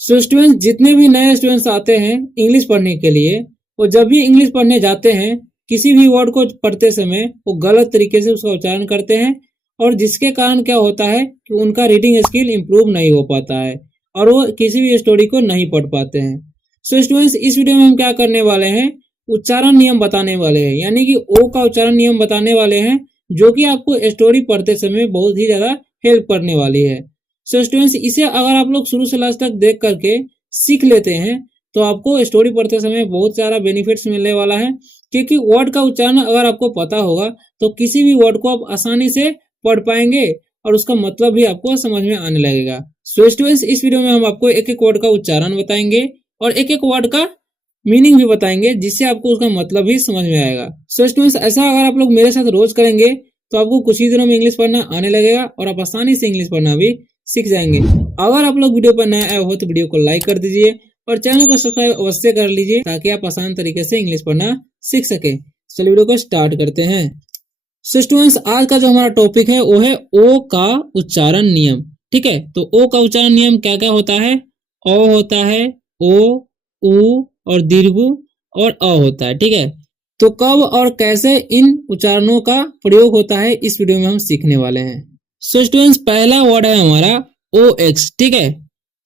So students, जितने भी नए स्टूडेंट्स आते हैं इंग्लिश पढ़ने के लिए, वो जब भी इंग्लिश पढ़ने जाते हैं किसी भी वर्ड को पढ़ते समय वो गलत तरीके से उसका उच्चारण करते हैं, और जिसके कारण क्या होता है कि उनका रीडिंग स्किल इंप्रूव नहीं हो पाता है और वो किसी भी स्टोरी को नहीं पढ़ पाते हैं। सो स्टूडेंट्स, इस वीडियो में हम क्या करने वाले हैं, उच्चारण नियम बताने वाले हैं, यानी कि ओ का उच्चारण नियम बताने वाले हैं, जो कि आपको स्टोरी पढ़ते समय बहुत ही ज्यादा हेल्प करने वाली है। सो स्टूडेंट्स, इसे अगर आप लोग शुरू से लास्ट तक देख करके सीख लेते हैं तो आपको स्टोरी पढ़ते समय बहुत सारा बेनिफिट्स मिलने वाला है, क्योंकि वर्ड का उच्चारण अगर आपको पता होगा तो किसी भी वर्ड को आप आसानी से पढ़ पाएंगे और उसका मतलब भी आपको समझ में आने लगेगा। सो स्टूडेंट्स, इस वीडियो में हम आपको एक एक वर्ड का उच्चारण बताएंगे और एक एक वर्ड का मीनिंग भी बताएंगे, जिससे आपको उसका मतलब भी समझ में आएगा। सो स्टूडेंट्स, ऐसा अगर आप लोग मेरे साथ रोज करेंगे तो आपको कुछ ही दिनों में इंग्लिश पढ़ना आने लगेगा और आप आसानी से इंग्लिश पढ़ना भी सीख जाएंगे। अगर आप लोग वीडियो पर नए आए हो तो वीडियो को लाइक कर दीजिए और चैनल को सब्सक्राइब अवश्य कर लीजिए, ताकि आप आसान तरीके से इंग्लिश पढ़ना सीख सके। चलिए वीडियो को स्टार्ट करते हैं। सो स्टूडेंट्स, आज का जो हमारा टॉपिक है वो है ओ का उच्चारण नियम। ठीक है, तो ओ का उच्चारण नियम क्या क्या होता है। ओ होता है, ओ, उ और दीर्घ और अ होता है। ठीक है, तो कब और कैसे इन उच्चारणों का प्रयोग होता है इस वीडियो में हम सीखने वाले हैं। सो स्टूडेंट्स, पहला वर्ड है हमारा ओ एक्स। ठीक है,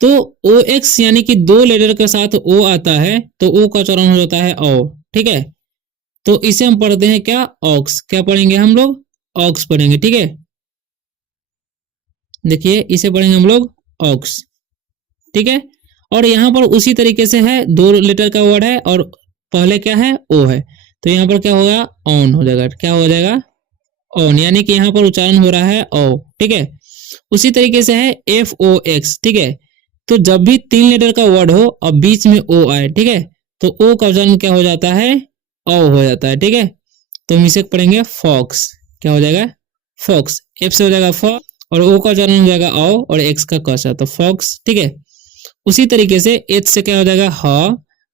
तो ओ एक्स यानी कि दो लेटर के साथ ओ आता है तो ओ का उच्चारण हो जाता है ओ। ठीक है, तो इसे हम पढ़ते हैं क्या, ऑक्स। क्या पढ़ेंगे हम लोग, ऑक्स पढ़ेंगे। ठीक है, देखिए इसे पढ़ेंगे हम लोग ऑक्स। ठीक है, और यहाँ पर उसी तरीके से है, दो लेटर का वर्ड है और पहले क्या है, ओ है, तो यहाँ पर क्या होगा, ऑन हो जाएगा। क्या हो जाएगा, ऑन, यानी कि यहाँ पर उच्चारण हो रहा है ओ। ठीक है, उसी तरीके से है एफ ओ एक्स। ठीक है, तो जब भी तीन लेटर का वर्ड हो और बीच में ओ आए, ठीक है, तो ओ का उच्चारण क्या हो जाता है, ओ हो जाता है। ठीक है, तो हम इसे पढ़ेंगे फॉक्स। क्या हो जाएगा, फॉक्स। एफ से हो जाएगा फ और ओ का उच्चारण हो जाएगा ओ और एक्स का कसा, तो फॉक्स। ठीक है, उसी तरीके से एच से क्या हो जाएगा ह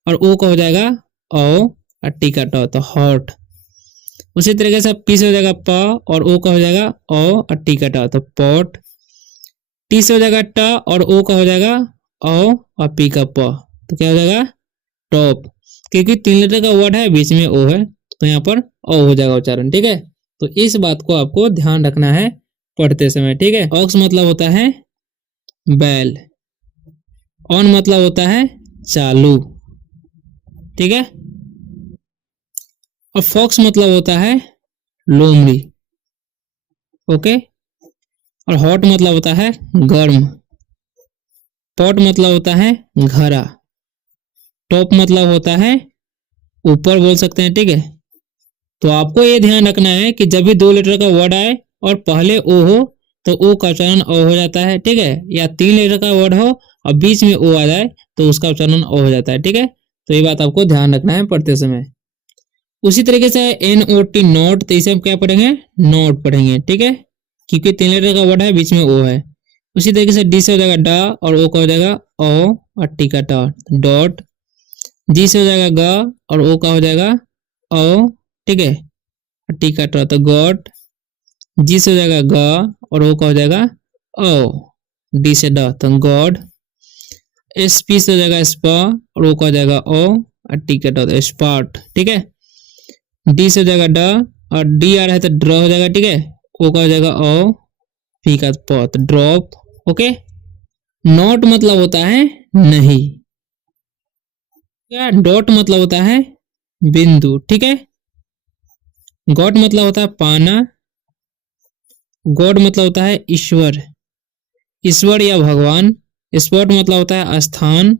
और ओ का हो जाएगा ओ और टी का ट, तो हॉट। उसी तरीके से पी से हो जाएगा प और ओ का हो जाएगा ओ और टी का ट, तो पॉट। टी से हो जाएगा ट और ओ का हो जाएगा ओ और पी का प, तो क्या हो जाएगा, टॉप। क्योंकि तीन लेटर का वर्ड है, बीच में ओ है, तो यहाँ पर ओ हो जाएगा उच्चारण। ठीक है, तो इस बात को आपको ध्यान रखना है पढ़ते समय। ठीक है, ऑक्स मतलब होता है बैल, ऑन मतलब होता है चालू। ठीक है, और फॉक्स मतलब होता है लोमड़ी। ओके, और हॉट मतलब होता है गर्म। पॉट मतलब होता है घड़ा। टॉप मतलब होता है ऊपर बोल सकते हैं। ठीक है, तो आपको ये ध्यान रखना है कि जब भी दो लेटर का वर्ड आए और पहले ओ हो तो ओ का उच्चारण ओ हो जाता है। ठीक है, या तीन लेटर का वर्ड हो और बीच में ओ आ जाए तो उसका उच्चारण ओ हो जाता है। ठीक है, तो ये बात आपको ध्यान रखना है पढ़ते समय। उसी तरीके से एन ओ टी नोट, तो इसे हम क्या पढ़ेंगे, नोट पढ़ेंगे। ठीक है, क्योंकि तीन लेटर का वर्ड है, बीच में ओ है। उसी तरीके से डी से हो जाएगा डा और ओ का हो जाएगा ओ और टी का टा, डॉट। जी से हो जाएगा ग और ओ का हो जाएगा ओ। ठीक है, टी का टा, तो गॉट। जी से हो जाएगा ग और ओ का हो जाएगा ओ। डी से ड, तो गॉड। एस पी से हो जाएगा स्पा और ओ का हो जाएगा ओ और टी का टा, तो स्पार्ट। ठीक है, डी से हो जाएगा ड और डी आ रहा है तो ड्रॉ हो जाएगा। ठीक है, ओ का हो जाएगा ओ, पी का प, तो ड्रॉप। ओके, नॉट मतलब होता है नहीं। क्या, डॉट मतलब होता है बिंदु। ठीक है, गॉड मतलब होता है पाना। गॉड मतलब होता है ईश्वर, ईश्वर या भगवान। स्पॉट मतलब होता है स्थान।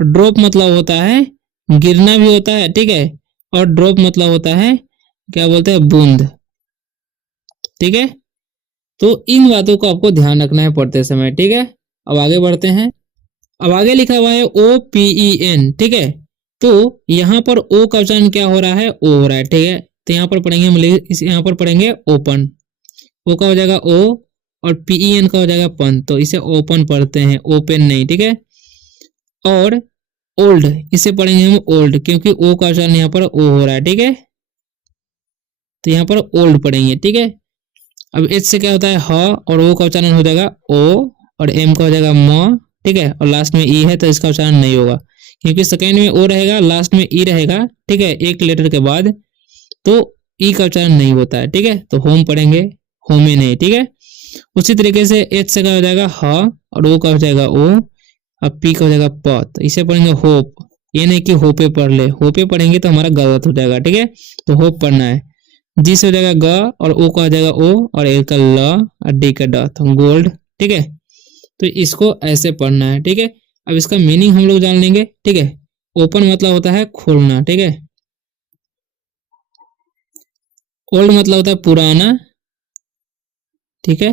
ड्रॉप मतलब होता है गिरना भी होता है। ठीक है, और ड्रॉप मतलब होता है क्या बोलते हैं, बूंद। ठीक है, तो इन बातों को आपको ध्यान रखना है पढ़ते समय। ठीक है, अब आगे बढ़ते हैं। अब आगे लिखा हुआ है ओ पी ई एन। ठीक है, तो यहाँ पर ओ का उच्चारण क्या हो रहा है, ओ हो रहा है। ठीक है, तो यहाँ पर पढ़ेंगे हम, यहाँ पर पढ़ेंगे ओपन। ओ का हो जाएगा ओ और पी ई एन का हो जाएगा पन, तो इसे ओपन पढ़ते हैं, ओपन नहीं। ठीक है, और ओल्ड, इसे पढ़ेंगे हम ओल्ड, क्योंकि ओ का उच्चारण यहाँ पर ओ हो रहा है। ठीक है, तो यहाँ पर ओल्ड पढ़ेंगे। ठीक है, अब एच से क्या होता है ह और ओ का उच्चारण हो जाएगा ओ और एम का हो जाएगा म। ठीक है, और लास्ट में ई है तो इसका उच्चारण नहीं होगा, क्योंकि सेकेंड में ओ रहेगा, लास्ट में ई रहेगा, ठीक है, एक लेटर के बाद, तो ई का उच्चारण नहीं होता है, ठीक है। तो होम पढ़ेंगे, होमे नहीं, ठीक है। उसी तरीके से एच से क्या हो जाएगा ह, और ओ का हो जाएगा ओ, अब पी का हो जाएगा प, तो इसे पढ़ेंगे होप। ये नहीं कि होपे पढ़ ले, होपे पढ़ेंगे तो हमारा गलत हो जाएगा, ठीक है। तो होप पढ़ना है। जी से हो जाएगा ग, और ओ का हो जाएगा ओ, और ए का ल, और डी का ड, तो गोल्ड, ठीक है। तो इसको ऐसे पढ़ना है, ठीक है। अब इसका मीनिंग हम लोग जान लेंगे, ठीक है। ओपन मतलब होता है खोलना, ठीक है। ओल्ड मतलब होता है पुराना, ठीक है।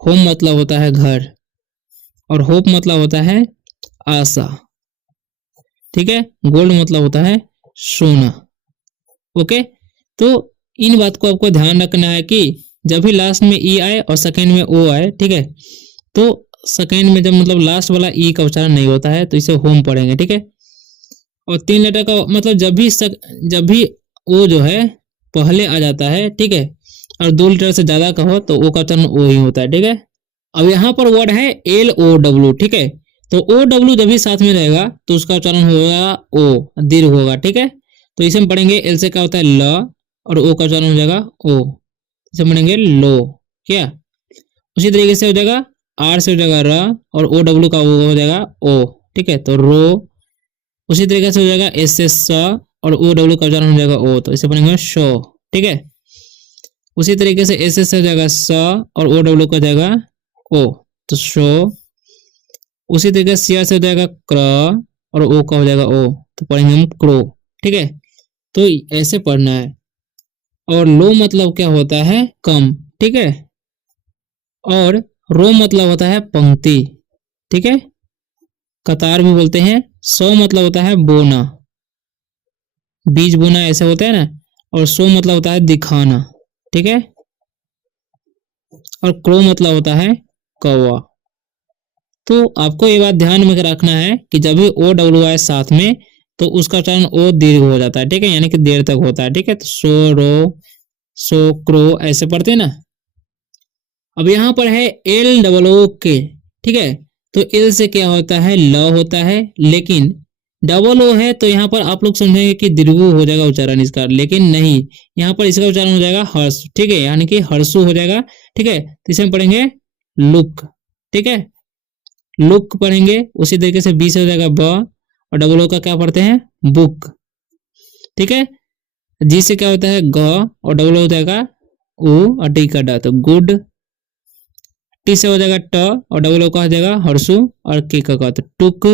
होम मतलब होता है घर, और होप मतलब होता है आशा, ठीक है। गोल्ड मतलब होता है सोना। ओके, तो इन बात को आपको ध्यान रखना है कि जब भी लास्ट में ई आए और सेकेंड में ओ आए, ठीक है, तो सेकेंड में जब मतलब लास्ट वाला ई का उच्चारण नहीं होता है तो इसे होम पढ़ेंगे, ठीक है। और 3 लेटर का मतलब जब भी ओ जो है पहले आ जाता है, ठीक है, और 2 लेटर से ज्यादा का हो तो ओ का उच्चारण ओ ही होता है, ठीक है। अब यहाँ पर वर्ड है LOW, ठीक है। तो OW जब भी साथ में रहेगा तो उसका उच्चारण होगा ओ, दीर्घ होगा, ठीक है। तो इसे हम पढ़ेंगे, एल से क्या होता है ल, और ओ का उच्चारण हो जाएगा ओ, इसे पढ़ेंगे लो, क्या। उसी तरीके से हो जाएगा, आर से हो जाएगा र, और OW का वो हो जाएगा ओ, ठीक है, तो रो। उसी तरीके से हो जाएगा एस से स, और OW का उच्चारण हो जाएगा ओ, तो इसे पढ़ेंगे शो, ठीक है। उसी तरीके से एस से हो जाएगा स, और OW का जाएगा ओ, तो शो। उसी तरीके से सिया से हो जाएगा क्र, और ओ का हो जाएगा ओ, तो पढ़ेंगे हम क्रो, ठीक है। तो ऐसे पढ़ना है। और लो मतलब क्या होता है कम, ठीक है। और रो मतलब होता है पंक्ति, ठीक है, कतार भी बोलते हैं। सौ मतलब होता है बोना, बीज बोना ऐसे होता है ना। और सो मतलब होता है दिखाना, ठीक है। और क्रो मतलब होता है कौवा। तो आपको ये बात ध्यान में रखना है कि जब भी OW आए साथ में तो उसका उच्चारण ओ दीर्घ हो जाता है, ठीक है, यानी कि देर तक होता है, ठीक है। तो सो रो, सो क्रो ऐसे पढ़ते हैं ना। अब यहाँ पर है LOO, ठीक है। तो एल से क्या होता है ल होता है, लेकिन डबल ओ है तो यहाँ पर आप लोग समझेंगे कि दीर्घु हो जाएगा उच्चारण इसका, लेकिन नहीं, यहाँ पर इसका उच्चारण हो जाएगा हर्ष, ठीक है, यानी कि हर्षु हो जाएगा, ठीक है। तो इसे हम पढ़ेंगे लुक, ठीक है, लुक पढ़ेंगे। उसी तरीके से बी से हो जाएगा ब, और डबल ओ का क्या पढ़ते हैं बुक, ठीक है। जी से क्या होता है ग, और डबल ओ हो जाएगा उ, और डी का ड, तो गुड। टी से हो जाएगा ट, और डबल ओ का हो जाएगा हर्षु, और के का तो टुक।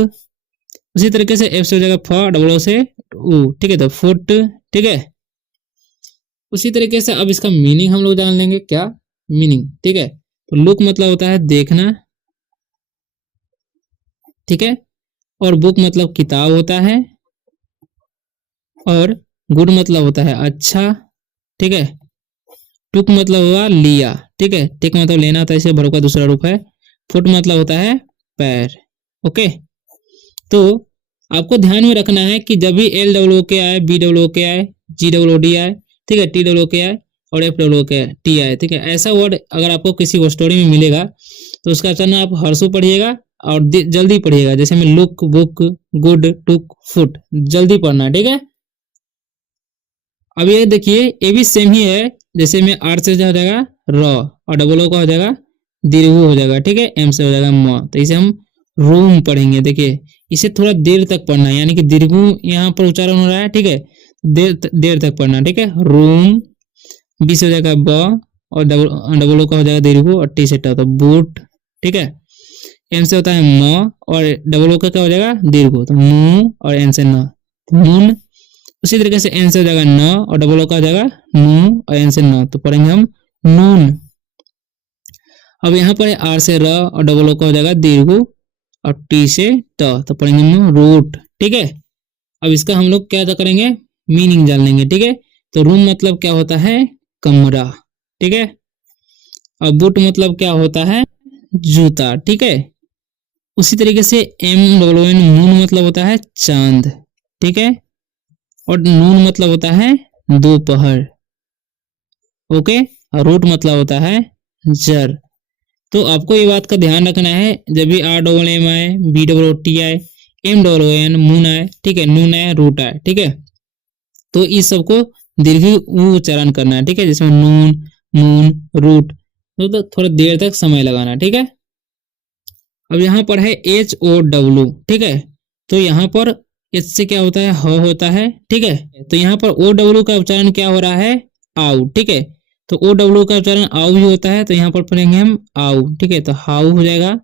उसी तरीके से एफ से हो जाएगा फ, डबल ओ से उ, ठीक है, तो फुट, ठीक है। उसी तरीके से अब इसका मीनिंग हम लोग जान लेंगे, क्या मीनिंग, ठीक है। तो लुक मतलब होता है देखना, ठीक है। और बुक मतलब किताब होता है, और गुड मतलब होता है अच्छा, ठीक है। टुक मतलब हुआ लिया, ठीक है, टिक मतलब लेना होता है, इसे वर्ब का दूसरा रूप है। फुट मतलब होता है पैर, ओके। तो आपको ध्यान में रखना है कि जब भी LOO के आए, BOO के आए, GOOD आए, ठीक है, TOO के आए, और FOO के टी आए, ठीक है, ऐसा वर्ड अगर आपको किसी स्टोरी में मिलेगा तो उसका उच्चारण आप हर्षु पढ़िएगा और जल्दी पढ़िएगा, जैसे में लुक, बुक, गुड, टुक, फुट, जल्दी पढ़ना, ठीक है। अब ये देखिए, ये भी सेम ही है, जैसे में आर से हो जाएगा र, और डबल ओ का हो जाएगा दीर्घु हो जाएगा, ठीक है, एम से हो जाएगा म, तो इसे हम रूम पढ़ेंगे। देखिए इसे थोड़ा देर तक पढ़ना है, यानी कि दीर्घु यहाँ पर उच्चारण हो रहा है, ठीक है, देर तक पढ़ना, ठीक है। रूम, बी से हो जाएगा ब, और डबल ओ का हो जाएगा दीर्घु, और टी से ट, तो बूट, ठीक है। एम से होता है म, और डबल ओ का क्या हो जाएगा दीर्घु, तो मुंह, और एन से न, मून। उसी तरीके से एन से हो जाएगा न, और डबल ओ का हो जाएगा नू, और एन से न, तो पढ़ेंगे हम नून। अब यहाँ पर आर से र, और डबल ओ का हो जाएगा दीर्घु, और टी से ट, तो पढ़ेंगे हम रूट, ठीक है। अब इसका हम लोग क्या करेंगे, मीनिंग जान लेंगे, ठीक है। तो रूम मतलब क्या होता है कमरा, ठीक है। और बूट मतलब क्या होता है जूता, ठीक है। उसी तरीके से MOON मून मतलब होता है चांद, ठीक है। और नून मतलब होता है दोपहर, ओके। और रूट मतलब होता है जर। तो आपको ये बात का ध्यान रखना है, जब भी आर डबल एम आए, बी डबल ओ टी आए, M double O N moon आए, ठीक है, नून आए, रूट आए, ठीक है, तो इस सबको दीर्घ उच्चारण करना है, ठीक है, जिसमें नून, मून, रूट, तो थोड़ा देर तक समय लगाना, ठीक है। अब यहाँ पर है एच ओ डब्ल्यू, ठीक है, तो यहाँ पर एच से क्या होता है, ह होता है, ठीक है, तो यहाँ पर ओ डब्ल्यू का उच्चारण क्या हो रहा है, आउ, ठीक है, तो ओ डब्ल्यू का उच्चारण आउ भी होता है, तो यहाँ पर पढ़ेंगे हम आउ, ठीक है, तो हाउ हो जाएगा।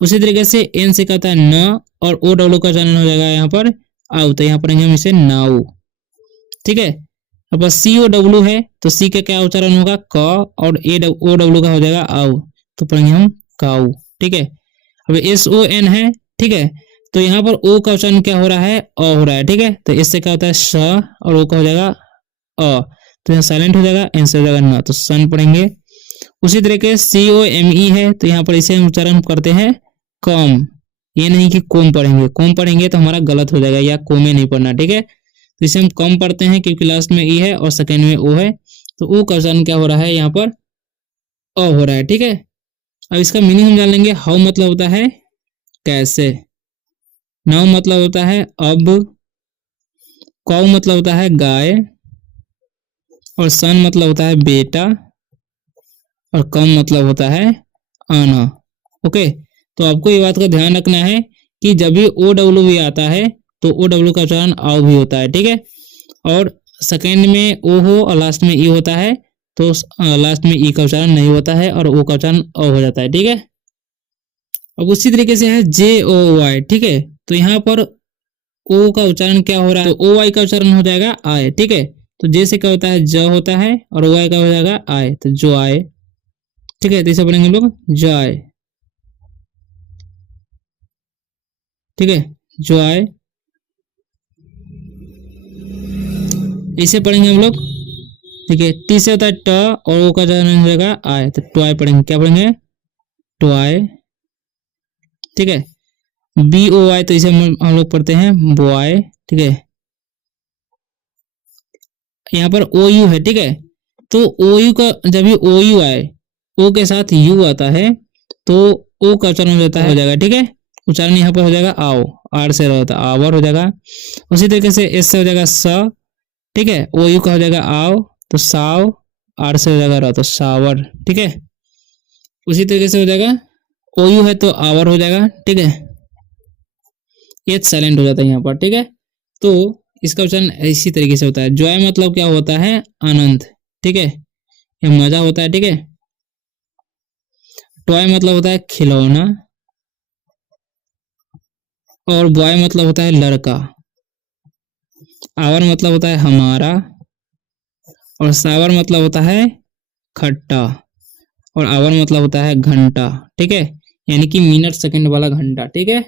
उसी तरीके से एन से कहता है न, और ओ डब्ल्यू का उच्चारण हो जाएगा यहाँ पर आउ, तो यहाँ पढ़ेंगे हम इसे नाउ, ठीक है। अब सी ओ डब्ल्यू है, तो सी का क्या उच्चारण होगा, क, और ओ डब्ल्यू का हो जाएगा आउ, तो पढ़ेंगे हम काउ, ठीक है। अब एस ओ एन है, ठीक है, तो यहाँ पर ओ का उच्चारण क्या हो रहा है, अ हो रहा है, ठीक है, तो इससे क्या होता है स, और ओ का हो जाएगा अ, तो यहाँ साइलेंट हो जाएगा, एन से हो जाएगा न, तो सन पढ़ेंगे। उसी तरीके सी ओ एम ई है, तो यहाँ पर इसे हम उच्चारण करते हैं कॉम, ये नहीं कि कोम पढ़ेंगे, कोम पढ़ेंगे तो हमारा गलत हो जाएगा, या कोमे नहीं पढ़ना, ठीक है, तो इसे हम कम पढ़ते हैं क्योंकि लास्ट में ई है और सेकेंड में ओ है, तो ओ का उच्चारण क्या हो रहा है, यहाँ पर अ हो रहा है, ठीक है। अब इसका मीनिंग हम जान लेंगे। हाउ मतलब होता है कैसे, नाउ मतलब होता है अब, काउ मतलब होता है गाय, और सन मतलब होता है बेटा, और कम मतलब होता है आना। ओके, तो आपको ये बात का ध्यान रखना है कि जब भी ओ डब्ल्यू भी आता है तो ओ डब्ल्यू का उच्चारण आउ भी होता है, ठीक है, और सेकेंड में ओ हो और लास्ट में ई होता है, तो लास्ट में ई का उच्चारण नहीं होता है और ओ का उच्चारण अ हो जाता है, ठीक है। अब उसी तरीके से है जे ओ वाई, ठीक है, तो यहाँ पर ओ का उच्चारण क्या हो रहा है, तो ओ वाई का उच्चारण हो जाएगा आए, ठीक है, तो जे से क्या होता है ज होता है, और वाई का हो जाएगा आए, तो जो आए, ठीक है, तो इसे पढ़ेंगे लोग जाए, ठीक है, जो आए, इसे पढ़ेंगे हम लोग, ठीक है। टी से होता है ट, और ओ का उच्चारण हो जाएगा आए, तो टॉय पढ़ेंगे, क्या पढ़ेंगे टॉय, ठीक है। बी ओ वाई, तो इसे हम लोग पढ़ते हैं बॉय, ठीक है। यहाँ पर ओ यू है, ठीक है, तो ओ यू का जब भी ओ यू आए, ओ के साथ यू आता है, तो ओ का उच्चारण हो जाता है, हो जाएगा, ठीक है, उच्चारण यहाँ पर हो जाएगा आओ, आर से रहता है आवर हो जाएगा। उसी तरीके से एस से हो जाएगा स, ठीक है, ओ यू का हो जाएगा आओ, तो साव, आर से हो जाएगा रह, तो सावर, ठीक है। उसी तरीके से हो जाएगा ओ यू है तो आवर हो जाएगा, ठीक है, एच साइलेंट हो जाता है यहाँ पर, ठीक है। तो इसका उच्चारण इसी तरीके से होता है। जॉय मतलब क्या होता है आनंद, ठीक है, ये मजा होता है, ठीक है। टॉय मतलब होता है खिलौना, और बॉय मतलब होता है लड़का, आवर मतलब होता है हमारा, और सावर मतलब होता है खट्टा, और आवर मतलब होता है घंटा, ठीक है, यानी कि मिनट सेकंड वाला घंटा, ठीक है।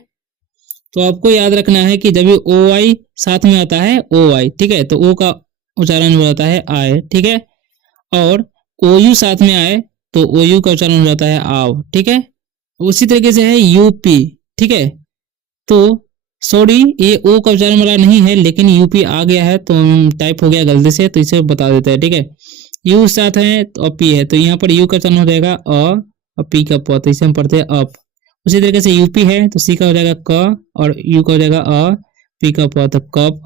तो आपको याद रखना है कि जब भी ओ आई साथ में आता है ओ आई, ठीक है, तो ओ का उच्चारण हो जाता है आए, ठीक है, और ओ यू साथ में आए तो ओ यू का उच्चारण हो जाता है आव, ठीक है। उसी तरीके से है यूपी, ठीक है, तो सॉरी ये ओ का उच्चारण वाला नहीं है, लेकिन यूपी आ गया है तो टाइप हो गया गलती से, तो इसे बता देते हैं, ठीक है। यू साथ है तो पी है, तो यहाँ पर यू का उच्चारण हो जाएगा और पी का प, तो इसे हम पढ़ते हैं अप। उसी तरीके से यूपी है तो सी का हो जाएगा क, और यू का हो जाएगा पी का प, तो कप।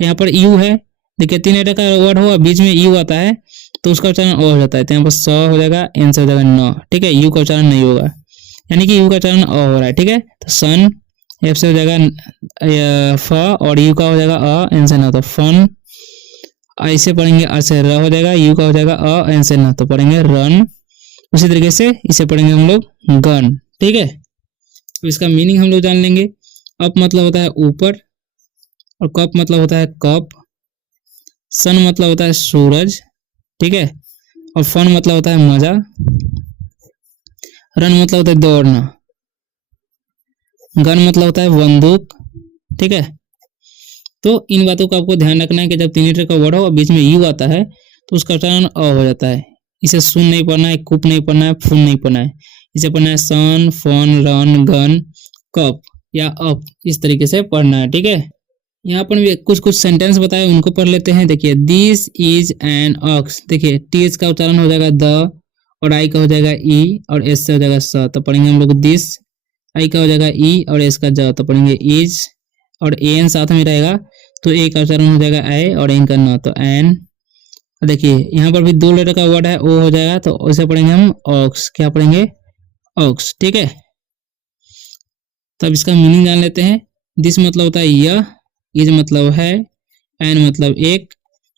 यहाँ पर यू है, देखिए तीन लेटर का वर्ड हो बीच में यू आता है तो उसका उच्चारण ओ हो जाता है, तो यहाँ पर स हो जाएगा, एन से हो जाएगा न, ठीक है, यू का उच्चारण नहीं होगा, यानी कि यू का उच्चारण अ हो रहा है, ठीक है। तो सन, एफ से हो जाएगा फ, और यू का हो जाएगा एन से न, तो फन। ऐसे पढ़ेंगे अ से र हो जाएगा, यू का हो जाएगा एन से न, तो पढ़ेंगे रन। उसी तरीके से इसे पढ़ेंगे हम लोग गन, ठीक है। तो इसका मीनिंग हम लोग जान लेंगे। अप मतलब होता है ऊपर, और कप मतलब होता है कप, सन मतलब होता है सूरज, ठीक है, और फन मतलब होता है मजा, रन मतलब होता है दौड़ना, गन मतलब होता है बंदूक, ठीक है। तो इन बातों का आपको ध्यान रखना है कि जब तीन लीटर का वर्ड हो और बीच में यू आता है तो उसका उच्चारण अ हो जाता है। इसे सुन नहीं पढ़ना है, कुप नहीं पढ़ना है, फून नहीं पढ़ना है, इसे पढ़ना है सन, फन, रन, गन, कप या अप, इस तरीके से पढ़ना है, ठीक है। यहाँ पर भी कुछ कुछ सेंटेंस बताए उनको पढ़ लेते हैं। देखिए दिस इज एन ऑक्स, देखिए टीएच का उच्चारण हो जाएगा द, और आई का हो जाएगा ई और एस से हो जाएगा स, तो पढ़ेंगे हम लोग दिस। आई का हो जाएगा ई और एस का ज, तो पढ़ेंगे इज। और ए एन साथ में रहेगा तो ए का उच्चारण हो जाएगा ए और एन का न, तो एन। देखिए यहाँ पर भी 2 लेटर का वर्ड है, ओ हो जाएगा, तो उसे पढ़ेंगे हम ऑक्स। क्या पढ़ेंगे? ऑक्स। ठीक है, तब इसका मीनिंग जान लेते हैं। दिस मतलब होता है यह, इज मतलब है, एन मतलब एक,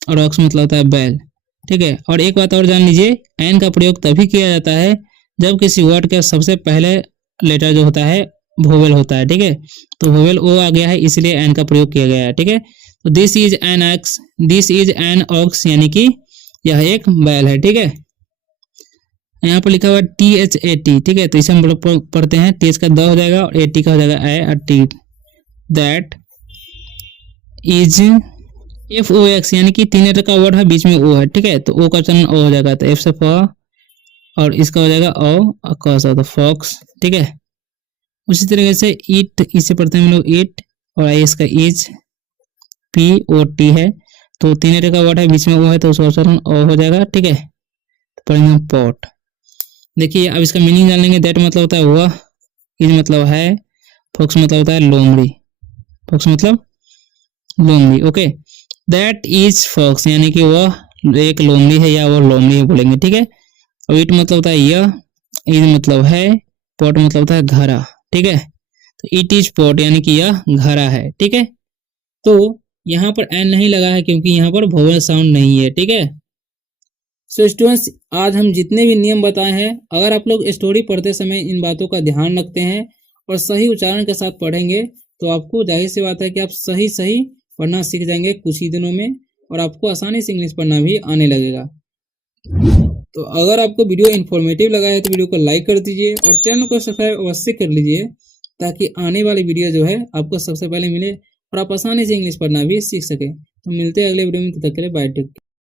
और ऑक्स मतलब होता है बैल। ठीक है, और एक बात और जान लीजिए, एन का प्रयोग तभी किया जाता है जब किसी वर्ड के सबसे पहले लेटर जो होता है वोवेल होता है। ठीक है, तो वोवेल ओ आ गया है इसलिए एन का प्रयोग किया गया है। ठीक है, तो this is an x, this is an ox, यानी कि यह एक बैल है। ठीक है, यहाँ पर लिखा हुआ है THAT। ठीक है, तो इसे हम लोग पढ़ते हैं, टी का द हो जाएगा और AT का हो जाएगा ए और टी। दैट इज FOX, यानी कि 3 लेटर का वर्ड है, बीच में ओ है। ठीक है, तो ओ का उच्चारण ओ हो जाएगा, तो एफ से फ और इसका हो जाएगा ओ क से, तो फॉक्स। ठीक है, उसी तरीके से इट, इसे पढ़ते हैं हम लोग इट, और आई इसका इज, POT है, तो 3 लेटर का वर्ड है, बीच में ओ है, तो उसका उच्चारण ओ हो जाएगा। ठीक है, तो पढ़ेंगे हम पॉट। देखिए अब इसका मीनिंग जान लेंगे। दैट मतलब होता है वह, इज मतलब है, फॉक्स मतलब होता है लोमड़ी, फॉक्स मतलब लोमड़ी। ओके, दैट इज फॉक्स, यानी कि वह एक लोमड़ी है या वह लोमड़ी है बोलेंगे। ठीक है, और इट मतलब होता है यह, इज मतलब है, पॉट मतलब होता है घड़ा। ठीक है, तो इट इज पॉट, यानी कि यह घड़ा है। ठीक है, तो यहाँ पर एन नहीं लगा है क्योंकि यहाँ पर वोवेल साउंड नहीं है। ठीक है, सो स्टूडेंट्स, आज हम जितने भी नियम बताए हैं, अगर आप लोग स्टोरी पढ़ते समय इन बातों का ध्यान रखते हैं और सही उच्चारण के साथ पढ़ेंगे तो आपको जाहिर सी बात है कि आप सही सही पढ़ना सीख जाएंगे कुछ ही दिनों में, और आपको आसानी से इंग्लिश पढ़ना भी आने लगेगा। तो अगर आपको वीडियो इन्फॉर्मेटिव लगा है तो वीडियो को लाइक कर दीजिए और चैनल को सब्सक्राइब अवश्य कर लीजिए, ताकि आने वाली वीडियो जो है आपको सबसे पहले मिले और आप आसानी से इंग्लिश पढ़ना भी सीख सके। तो मिलते हैं अगले वीडियो में, तब तक के लिए बाय, टेक केयर।